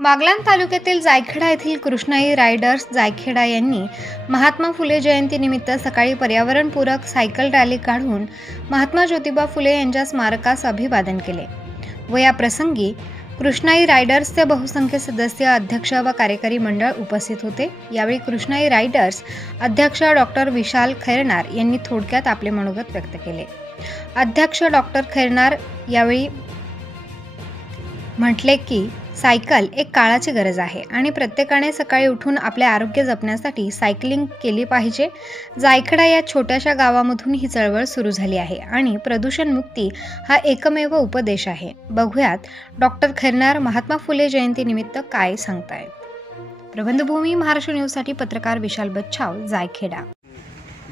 बागलाण तालुक्यातील जायखेडा येथील कृष्णाई रायडर्स जायखेडा यांनी महात्मा फुले जयंतीनिमित्त सकाळी पर्यावरणपूरक सायकल रॅली काढून महात्मा ज्योतिबा फुले यांच्या स्मारकास अभिवादन केले व या प्रसंगी कृष्णाई रायडर्सचे बहुसंख्य सदस्य, अध्यक्ष व कार्यकारी मंडळ उपस्थित होते। यावेळी कृष्णाई रायडर्स अध्यक्ष डॉक्टर विशाल खैरनार यांनी थोडक्यात आपले मनोगत व्यक्त केले। अध्यक्ष डॉक्टर खैरनार यावेळी म्हटले की सायकल एक काळाची गरज आहे आणि प्रत्येकाने सकाळी उठून आपले आरोग्य जपण्यासाठी सायकलिंग केली पाहिजे। जायखेडा या छोट्याशा गावामधून ही चळवळ सुरू झाली आहे आणि प्रदूषण मुक्ती हा एकमेव उपदेश आहे। बघूयात डॉक्टर खैरनार महात्मा फुले जयंतीनिमित्त काय सांगतायत। प्रबंधभूमी महाराष्ट्र न्यूज साठी पत्रकार विशाल बच्छाव, जायखेडा।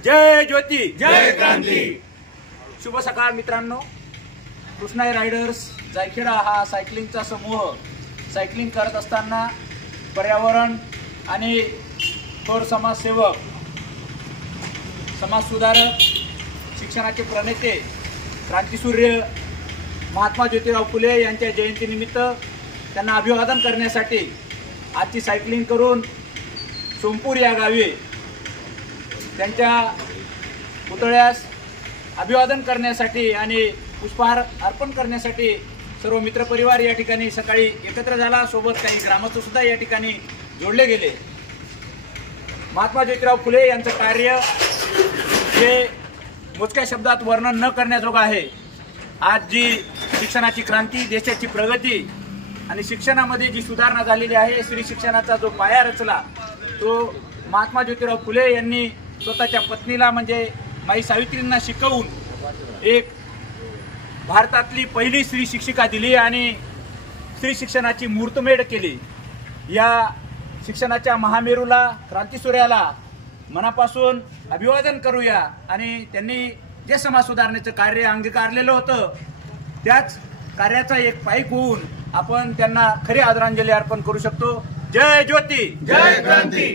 जय ज्योती, जय क्रांती। शुभ सकाळ मित्रांनो। कृष्णाई रायडर्स जायखेडा हा सायकलिंगचा समूह सायकलिंग करत असताना पर्यावरण आणि थोर समाजसेवक, समाजसुधारक, शिक्षणाचे प्रणेते, क्रांतीसूर्य महात्मा ज्योतिबा फुले यांच्या जयंतीनिमित्त त्यांना अभिवादन करण्यासाठी आजची सायकलिंग करून सोमपूर या गावी त्यांच्या पुतळ्यास अभिवादन करण्यासाठी आणि पुष्पहार अर्पण करण्यासाठी सर्व मित्रपरिवार या ठिकाणी सकाळी एकत्र झाला। सोबत काही ग्रामस्थ सुद्धा या ठिकाणी जोडले गेले। महात्मा ज्योतिराव फुले यांचं कार्य हे मोजक्या शब्दात वर्णन न करण्याजोगं आहे। आज जी शिक्षणाची क्रांती, देशाची प्रगती आणि शिक्षणामध्ये जी सुधारणा झालेली आहे, स्त्री शिक्षणाचा जो पाया रचला तो महात्मा ज्योतिराव फुले यांनी स्वतःच्या पत्नीला म्हणजे माई सावित्रींना शिकवून एक भारतातली पहिली स्त्री शिक्षिका दिली आणि स्त्री शिक्षणाची मुहूर्तमेढ केली। या शिक्षणाच्या महामेरूला, क्रांतीसूर्याला मनापासून अभिवादन करूया आणि त्यांनी जे समाज सुधारणेचं कार्य अंगीकारलेलं होतं त्याच कार्याचा एक पाईक होऊन आपण त्यांना खरी आदरांजली अर्पण करू शकतो। जय ज्योती, जय क्रांती।